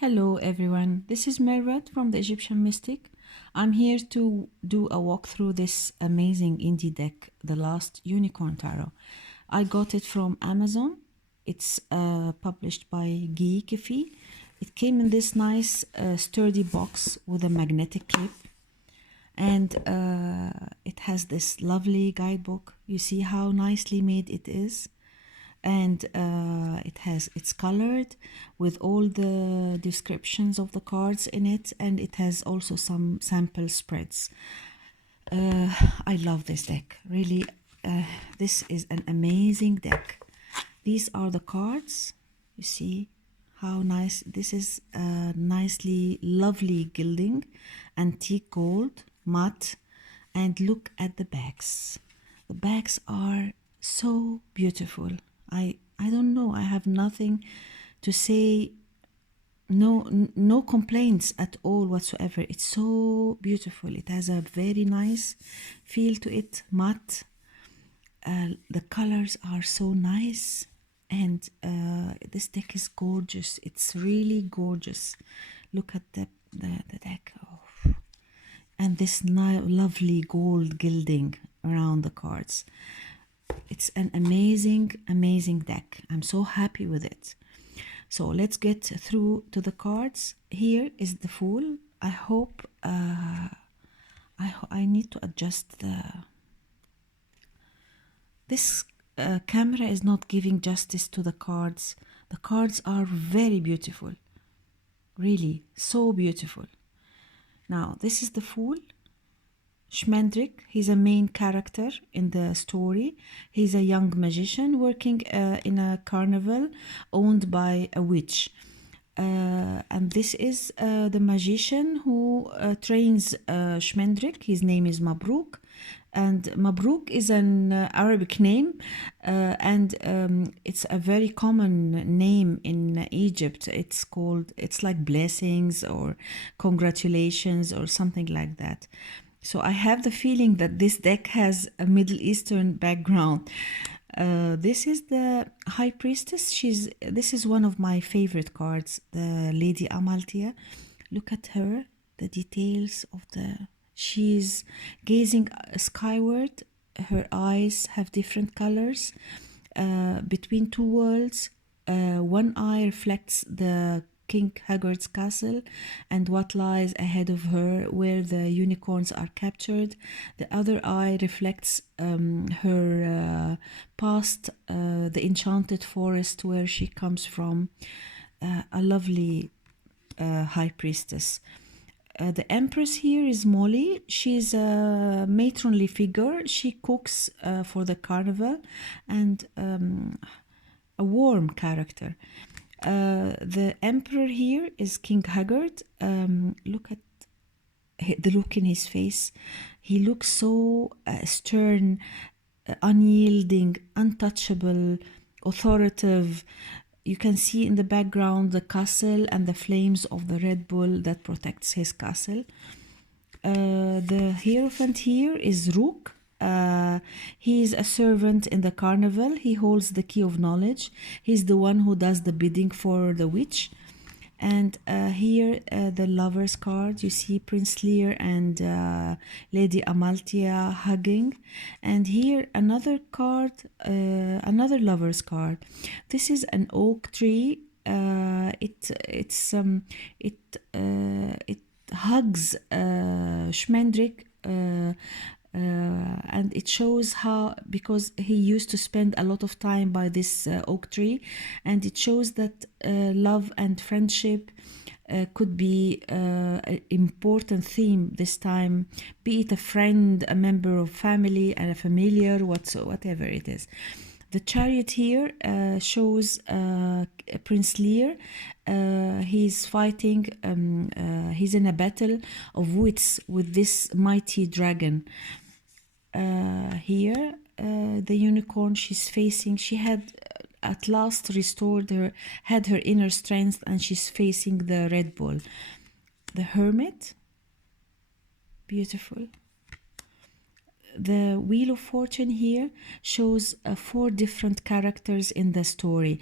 Hello everyone, this is Mervat from the Egyptian Mystic. I'm here to do a walk through this amazing indie deck, the Last Unicorn Tarot. I got it from Amazon. It's published by Guy Kefi. It came in this nice sturdy box with a magnetic clip, and it has this lovely guidebook. You see how nicely made it is, and it's colored with all the descriptions of the cards in it, and it has also some sample spreads. I love this deck, really. This is an amazing deck. These are the cards. You see how nice this is. Nicely lovely gilding, antique gold, matte, and look at the backs. The backs are so beautiful. I don't know, I have nothing to say. No complaints at all whatsoever. It's so beautiful. It has a very nice feel to it, matte. The colors are so nice, and this deck is gorgeous. It's really gorgeous. Look at the deck. Oh. And this lovely gold gilding around the cards. It's an amazing deck. I'm so happy with it. So let's get through to the cards. Here is the Fool. I hope I need to adjust this camera is not giving justice to the cards. The cards are very beautiful, really so beautiful. Now this is the Fool. Schmendrick, he's a main character in the story. He's a young magician working in a carnival owned by a witch. And this is the magician who trains Schmendrick. His name is Mabruk. And Mabruk is an Arabic name, and it's a very common name in Egypt. It's like blessings or congratulations or something like that. So I have the feeling that this deck has a Middle Eastern background. This is the High Priestess. This is one of my favorite cards, the Lady Amalthea. Look at her, the details of she's gazing skyward. Her eyes have different colors between two worlds. One eye reflects the King Haggard's castle and what lies ahead of her, where the unicorns are captured. The other eye reflects her past, the enchanted forest where she comes from. A lovely High Priestess. The Empress here is Molly. She's a matronly figure. She cooks for the carnival, and a warm character. The Emperor here is King Haggard. Look at the look in his face. He looks so stern, unyielding, untouchable, authoritative. You can see in the background the castle and the flames of the Red Bull that protects his castle. The Hierophant here is Rook. He is a servant in the carnival. He holds the key of knowledge. He's the one who does the bidding for the witch. And here the Lover's card. You see Prince Lear and Lady Amalthea hugging. And here another card, another Lover's card. This is an oak tree. It hugs Schmendrick. And it shows how, because he used to spend a lot of time by this oak tree, and it shows that love and friendship could be an important theme this time, be it a friend, a member of family, and a familiar, whatever it is. The Chariot here shows Prince Lear. He's fighting, he's in a battle of wits with this mighty dragon. Here, the unicorn she's facing, she had at last had her inner strength, and she's facing the Red Bull. The Hermit, beautiful. The Wheel of Fortune here shows 4 different characters in the story.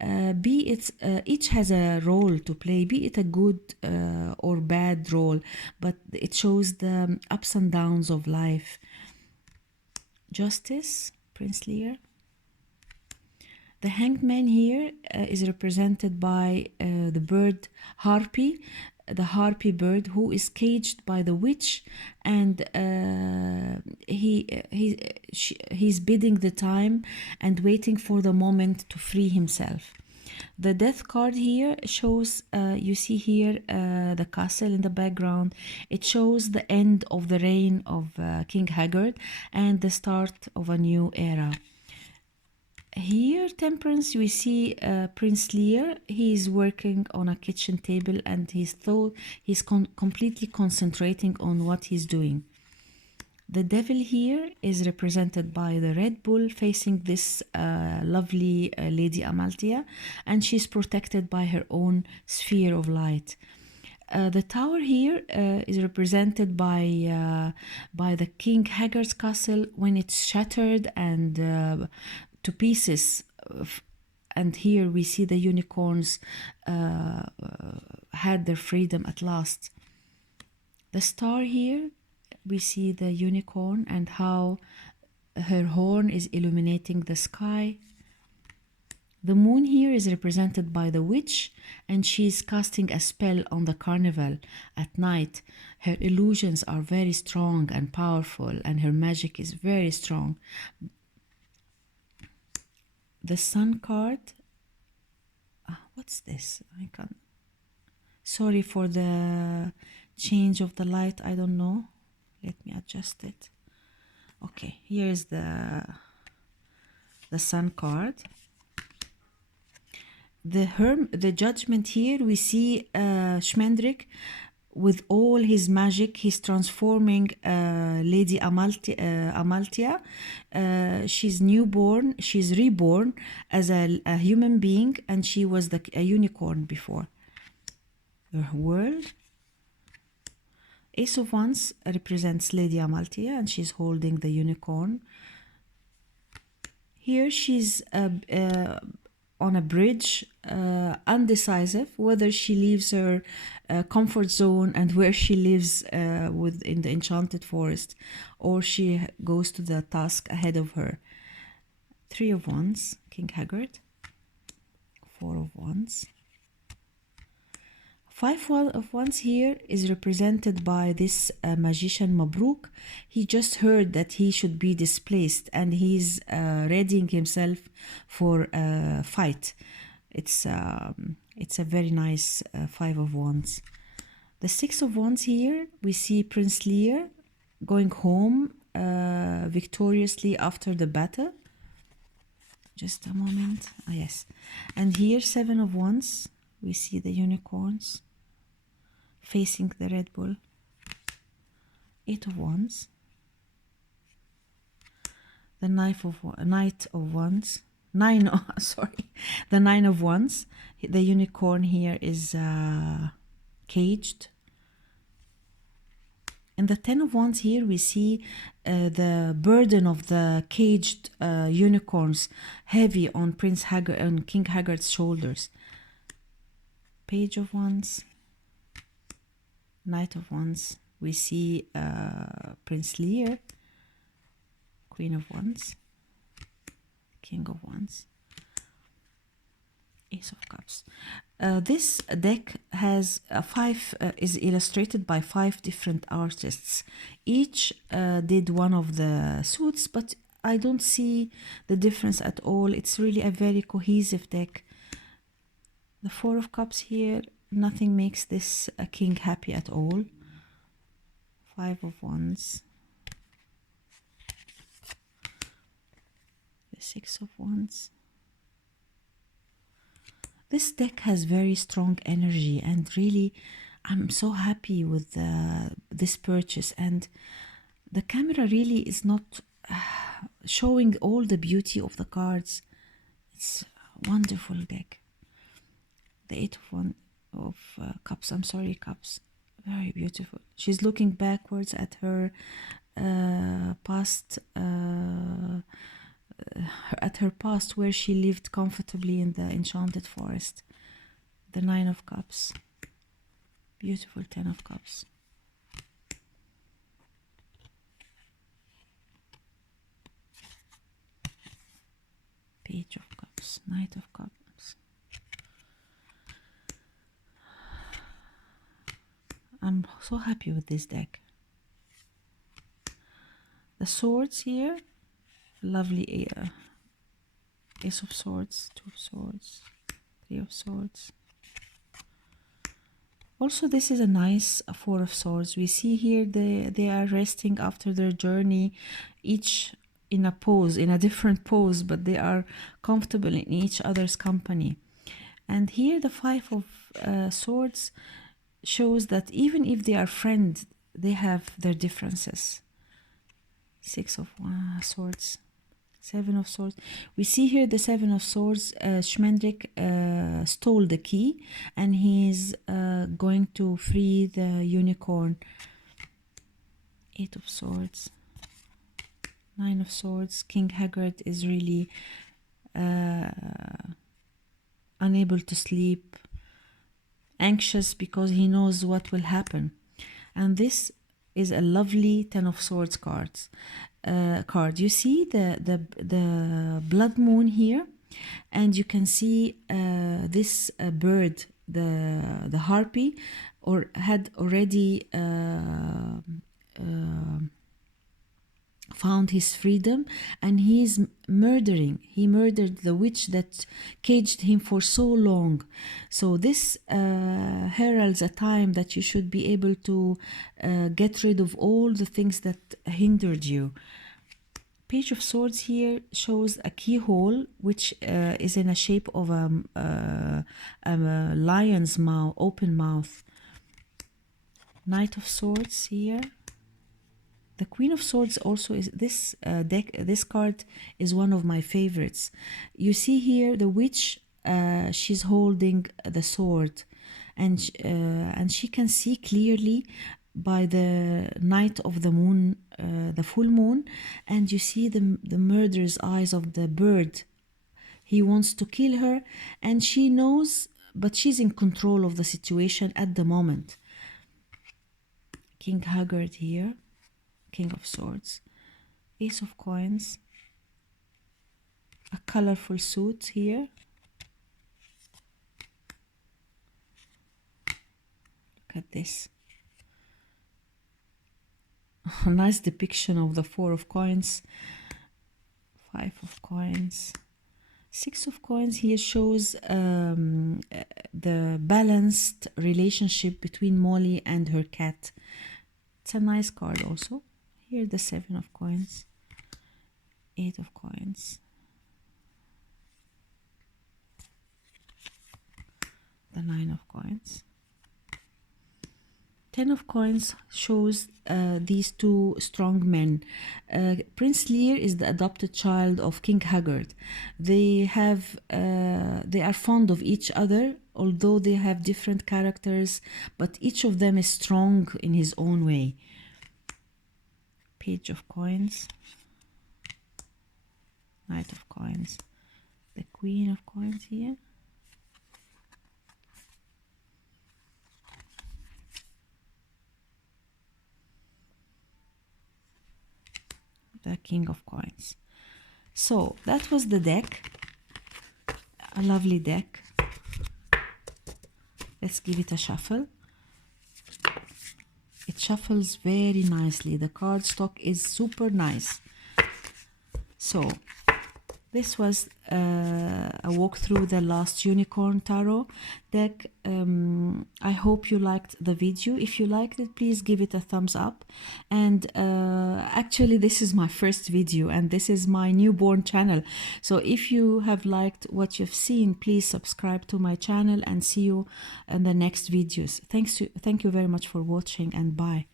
Be it each has a role to play, be it a good or bad role, but it shows the ups and downs of life. Justice, Prince Lear. The Hanged Man here is represented by the bird Harpy, the harpy bird who is caged by the witch, and he's biding the time and waiting for the moment to free himself. The death card here shows, you see here the castle in the background. It shows the end of the reign of King Haggard and the start of a new era. Here, Temperance, we see Prince Lear. He's working on a kitchen table and he's completely concentrating on what he's doing. The devil here is represented by the Red Bull facing this lovely Lady Amalthea, and she's protected by her own sphere of light. The tower here is represented by the King Haggard's castle when it's shattered and to pieces, and here we see the unicorns had their freedom at last. The star here, we see the unicorn and how her horn is illuminating the sky. The moon here is represented by the witch, and she is casting a spell on the carnival at night. Her illusions are very strong and powerful, and her magic is very strong. The sun card, what's this? I can't. Sorry for the change of the light, I don't know. Let me adjust it. Okay, here is the sun card. The judgment here, we see Schmendrick with all his magic. He's transforming Lady Amalthea. She's newborn, she's reborn as a human being, and she was a unicorn before. The world. Ace of Wands represents Lady Amalthea, and she's holding the unicorn. Here she's on a bridge, undecisive whether she leaves her comfort zone and where she lives in the enchanted forest, or she goes to the task ahead of her. 3 of Wands, King Haggard. 4 of Wands. 5 of Wands here is represented by this magician Mabruk. He just heard that he should be displaced, and he's readying himself for a fight. It's a very nice 5 of Wands. The 6 of Wands here, we see Prince Lear going home victoriously after the battle. Just a moment. Yes. And here 7 of Wands, we see the unicorns facing the Red Bull. 8 of Wands. The Knight of Wands. The 9 of Wands. The unicorn here is caged. In the 10 of Wands here, we see the burden of the caged unicorns heavy on King Haggard's shoulders. Page of Wands. Knight of Wands, we see Prince Lear. Queen of Wands. King of Wands. Ace of Cups. This deck has is illustrated by 5 different artists. Each did one of the suits, but I don't see the difference at all. It's really a very cohesive deck. The 4 of Cups here, nothing makes this king happy at all. 5 of Wands. The 6 of Wands. This deck has very strong energy, and really I'm so happy with this purchase, and the camera really is not showing all the beauty of the cards. It's a wonderful deck. The 8 of Cups, Cups, very beautiful. She's looking backwards at her past, at her past, where she lived comfortably in the enchanted forest. The Nine of Cups. Beautiful Ten of Cups. Page of Cups. Knight of Cups. I'm so happy with this deck. The swords here, lovely Ace of Swords, Two of Swords, Three of Swords. Also, this is a nice Four of Swords. We see here they are resting after their journey, each in a pose, in a different pose, but they are comfortable in each other's company. And here the Five of Swords shows that even if they are friends, they have their differences. Six of Swords, Seven of Swords. We see here the Seven of Swords. Schmendrick stole the key, and he's going to free the unicorn. Eight of Swords, Nine of Swords. King Haggard is really unable to sleep, anxious because he knows what will happen. And this is a lovely Ten of Swords card. You see the blood moon here, and you can see this bird, the harpy, or had already found his freedom, and he murdered the witch that caged him for so long. So this heralds a time that you should be able to get rid of all the things that hindered you. Page of Swords here shows a keyhole, which is in a shape of a lion's mouth, open mouth. Knight of Swords here. The Queen of Swords also is this deck. This card is one of my favorites. You see here the witch. She's holding the sword, and she can see clearly by the night of the moon, the full moon, and you see the murderous eyes of the bird. He wants to kill her, and she knows, but she's in control of the situation at the moment. King Haggard here. King of Swords, Ace of Coins, a colorful suit here. Look at this. A nice depiction of the Four of Coins, Five of Coins. Six of Coins here shows the balanced relationship between Molly and her cat. It's a nice card also. Here the Seven of Coins, Eight of Coins, the Nine of Coins. Ten of Coins shows these two strong men. Prince Lear is the adopted child of King Haggard. They are fond of each other, although they have different characters, but each of them is strong in his own way. Page of Coins, Knight of Coins, the Queen of Coins here. The King of Coins. So that was the deck. A lovely deck. Let's give it a shuffle. It shuffles very nicely. The card stock is super nice. So this was a walk through the Last Unicorn Tarot deck. I hope you liked the video. If you liked it, please give it a thumbs up. And actually this is my first video, and this is my newborn channel. So if you have liked what you've seen, please subscribe to my channel, and see you in the next videos. Thank you very much for watching, and bye.